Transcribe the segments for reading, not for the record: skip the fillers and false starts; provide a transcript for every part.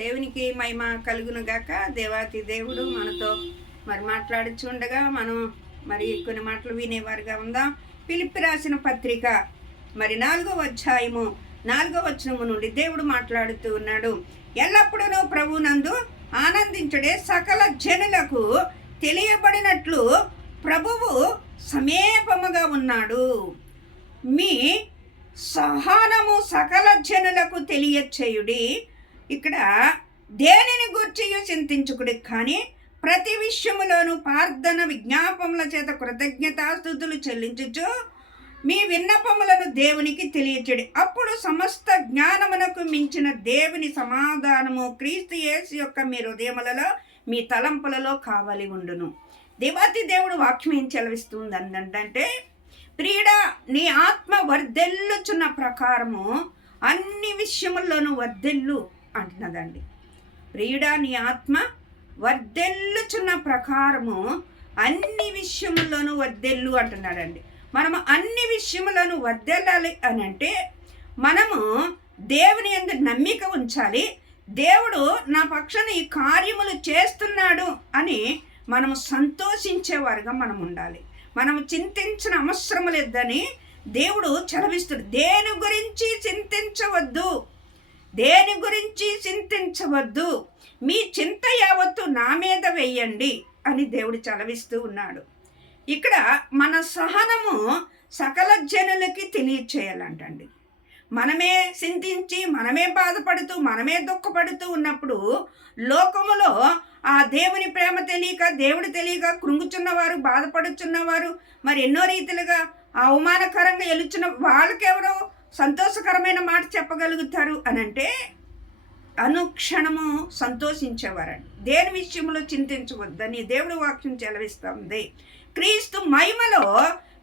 దేవునికి మహిమ కలుగును గాక. దేవాతి దేవుడు మనతో మాట్లాడుచుండగా మనం కొన్ని మాటలు వినేవారుగా ఉందాం. ఫిలిప్పీ రాసిన పత్రిక 4వ అధ్యాయము 4వ వచనము నుండి దేవుడు మాట్లాడుతూ ఉన్నాడు. ఎల్లప్పుడూ ప్రభువునందు ఆనందించుడే, సకల జనులకు తెలియబడినట్లు ప్రభువు సమీపముగా ఉన్నాడు. మీ సహనము సకల జనులకు తెలియచేయుడి. ఇక్కడ దేనిని గూర్చి చింతించుకుడి, కానీ ప్రతి విషయములోను ప్రార్థన విజ్ఞాపముల చేత కృతజ్ఞతాస్తుతులు చెల్లించుచు మీ విన్నపములను దేవునికి తెలియచేడి. అప్పుడు సమస్త జ్ఞానమునకు మించిన దేవుని సమాధానము క్రీస్తు యేసు యొక్క మీ హృదయములలో మీ తలంపులలో కావలి ఉండును. దేవాతి దేవుడు వాక్యం ఏం చెలవిస్తుంది అంటే, ప్రియుడా, నీ ఆత్మ వర్ధిల్లుచున్న ప్రకారము అన్ని విషయముల్లోనూ వర్ధిల్లు అంటున్నదండి. ప్రియుడా, నీ ఆత్మ వర్ధిల్లుచున్న ప్రకారము అన్ని విషయముల్లోనూ వర్ధిల్లు అంటున్నాడండి. మనము అన్ని విషయములను వర్ధిల్లాలి అని అంటే మనము దేవుని యందు నమ్మిక ఉంచాలి. దేవుడు నా పక్షాన ఈ కార్యములు చేస్తున్నాడు అని మనము సంతోషించేవారుగా మనం ఉండాలి. మనము చింతించిన అవసరం లేదని దేవుడు చలవిస్తుడు. దేని గురించి చింతించవద్దు, మీ చింత యావత్తు నా మీద వేయండి అని దేవుడు చలవిస్తూ ఉన్నాడు. ఇక్కడ మన సహనము సకల జనులకి తెలియచేయాలంటండి. మనమే చింతించి, మనమే బాధపడుతూ, మనమే దుఃఖపడుతూ ఉన్నప్పుడు లోకములో ఆ దేవుని ప్రేమ తెలియక, దేవుడు తెలియక కృంగుచున్నవారు, బాధపడుచున్నవారు, ఎన్నో రీతిలుగా అవమానకరంగా ఎలుచున్న వాళ్ళకెవరో సంతోషకరమైన మాట చెప్పగలుగుతారు అని అంటే అనుక్షణము సంతోషించేవారండి. దేని విషయంలో చింతించవద్దని దేవుడు వాక్యం చెలవిస్తుంది. క్రీస్తు మహిమలో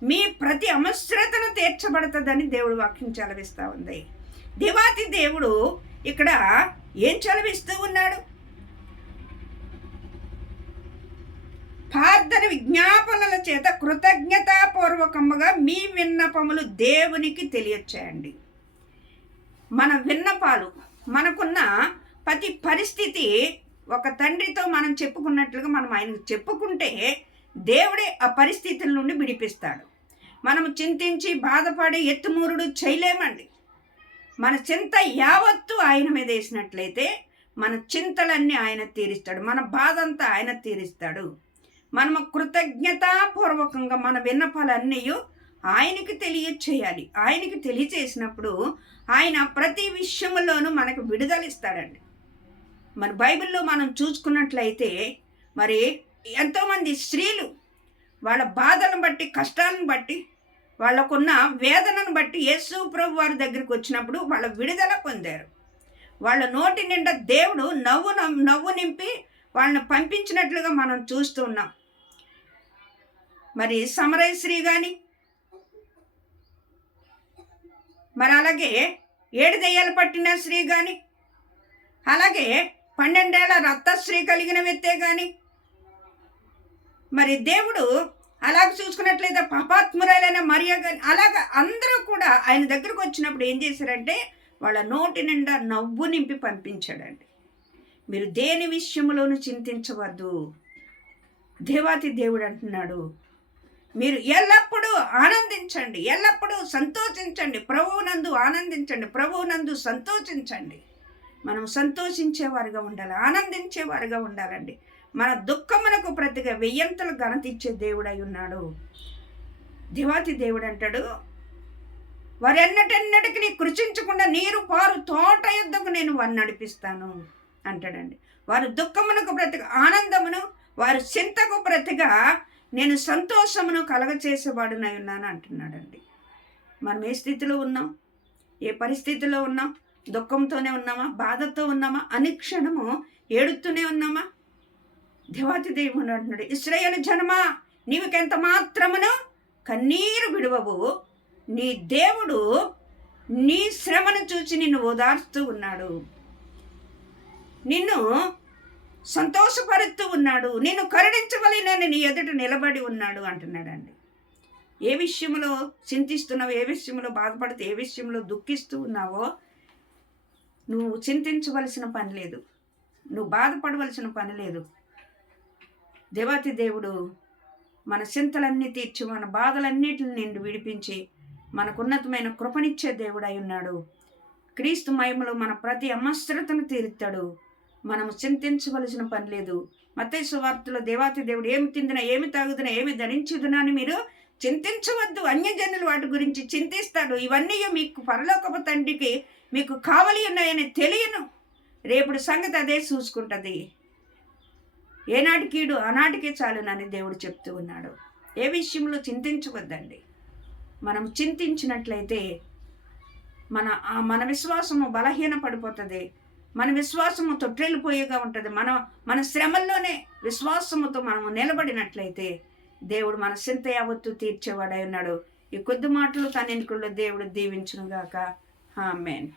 మీ ప్రతి అవసరతను తీర్చబడుతుందని దేవుడు వాక్యం చెలవిస్తూ ఉంది. దేవాతి దేవుడు ఇక్కడ ఏం చెలవిస్తూ ఉన్నాడు? ప్రార్థన విజ్ఞాపనల చేత కృతజ్ఞతాపూర్వకముగా మీ విన్నపములు దేవునికి తెలియచేయండి. మన విన్నపాలు, మనకున్న ప్రతి పరిస్థితి ఒక తండ్రితో మనం చెప్పుకున్నట్లుగా మనం ఆయనకు చెప్పుకుంటే దేవుడే ఆ పరిస్థితుల నుండి విడిపిస్తాడు. మనము చింతించి బాధపడి ఎత్తుమూరుడు చేయలేమండి. మన చింత యావత్తు ఆయన మీద వేసినట్లయితే మన చింతలన్నీ ఆయన తీరుస్తాడు, మన బాధ అంతా ఆయన తీరుస్తాడు. మనము కృతజ్ఞతాపూర్వకంగా మన విన్నపాలన్నీ ఆయనకి తెలియచేయాలి. ఆయనకి తెలియచేసినప్పుడు ఆయన ప్రతి విషయంలోనూ మనకు విడుదలిస్తాడండి. బైబిల్లో మనం చూసుకున్నట్లయితే ఎంతోమంది స్త్రీలు వాళ్ళ బాధలను బట్టి, కష్టాలను బట్టి, వాళ్ళకున్న వేదనను బట్టి యేసు ప్రభు వారి దగ్గరికి వచ్చినప్పుడు వాళ్ళ విడుదల పొందారు. వాళ్ళ నోటి నిండా దేవుడు నవ్వు నింపి వాళ్ళని పంపించినట్లుగా మనం చూస్తూ ఉన్నాం. సమరయ స్త్రీ కానీ, అలాగే 7 దెయ్యాలు పట్టిన స్త్రీ కానీ, అలాగే 12 ఏళ్ల రక్తశ్రీ కలిగిన వ్యక్తే కానీ, దేవుడు అలాగ చూసుకున్నట్లయితే పాపాత్మురాలైన మరియ కానీ, అలాగ అందరూ కూడా ఆయన దగ్గరకు వచ్చినప్పుడు ఏం చేశారంటే వాళ్ళ నోటి నిండా నవ్వు నింపి పంపించాడండి. మీరు దేని విషయంలోనూ చింతించవద్దు. దేవాతి దేవుడు అంటున్నాడు, మీరు ఎల్లప్పుడూ ఆనందించండి, ఎల్లప్పుడూ సంతోషించండి, ప్రభువునందు ఆనందించండి, ప్రభువునందు సంతోషించండి. మనం సంతోషించేవారుగా ఉండాలి, ఆనందించేవారుగా ఉండాలండి. మన దుఃఖమునకు ప్రతిగా 1000 ఘనత ఇచ్చే దేవుడై ఉన్నాడు. దేవాతి దేవుడు అంటాడు, వారెన్నటెన్నటికి కృషించకుండా నీరు పారు తోట యుద్ధకు నేను వారిని నడిపిస్తాను అంటాడండి. వారు దుఃఖమునకు ప్రతిగా ఆనందమును, వారి చింతకు ప్రతిగా నేను సంతోషమును కలగచేసేవాడునై ఉన్నాను అంటున్నాడండి. మనం ఏ స్థితిలో ఉన్నాం, ఏ పరిస్థితిలో ఉన్నాం? దుఃఖంతోనే ఉన్నామా? బాధతో ఉన్నామా? అనుక్షణము ఏడుతూనే ఉన్నామా? దేవాతి దేవుడు అంటున్నాడు, ఇశ్రాయేలు జనమా, నీవుకెంత మాత్రమును కన్నీరు విడువవు. నీ దేవుడు నీ శ్రమను చూసి నిన్ను ఓదార్స్తూ ఉన్నాడు, నిన్ను సంతోషపరుస్తూ ఉన్నాడు, నిన్ను కరుణించవలెనని నీ ఎదుట నిలబడి ఉన్నాడు అంటున్నాడండి. ఏ విషయంలో చింతిస్తున్నావు, ఏ విషయంలో బాధపడుతూ, ఏ విషయంలో దుఃఖిస్తూ ఉన్నావో నువ్వు చింతించవలసిన పని లేదు. నువ్వు బాధపడవలసిన పని లేదు. దేవాతి దేవుడు మన చింతలన్నీ తీర్చి మన బాధలన్నిటిని నిండి విడిపించి మనకు ఉన్నతమైన కృపనిచ్చే దేవుడై ఉన్నాడు. క్రీస్తు మహిమలో మన ప్రతి అమస్త్రతను తీరుతాడు. మనము చింతించవలసిన పని లేదు. మత్తయి సువార్తలో దేవాతి దేవుడు ఏమి తిందినా, ఏమి తాగుదినా, ఏమి ధరించుదునా అని మీరు చింతించవద్దు. అన్యజనులు వాటి గురించి చింతిస్తాడు. ఇవన్నీ మీకు పరలోకపు తండ్రికి మీకు కావలి ఉన్నాయని తెలియను. రేపుడు సంగతి అదే చూసుకుంటుంది. ఏనాటి కీడు ఆనాటికే చాలునని దేవుడు చెప్తూ ఉన్నాడు. ఏ విషయంలో చింతించవద్దండి. మనం చింతించినట్లయితే మన విశ్వాసము బలహీన పడిపోతుంది. మన విశ్వాసము తొట్టిల్లిపోయేగా ఉంటుంది. మన శ్రమల్లోనే విశ్వాసముతో మనము నిలబడినట్లయితే దేవుడు మన చింత యావత్తు తీర్చేవాడై ఉన్నాడు. ఈ కొద్ది మాటలు తన ఎన్నికల్లో దేవుడు దీవించునుగాక. ఆమేన్.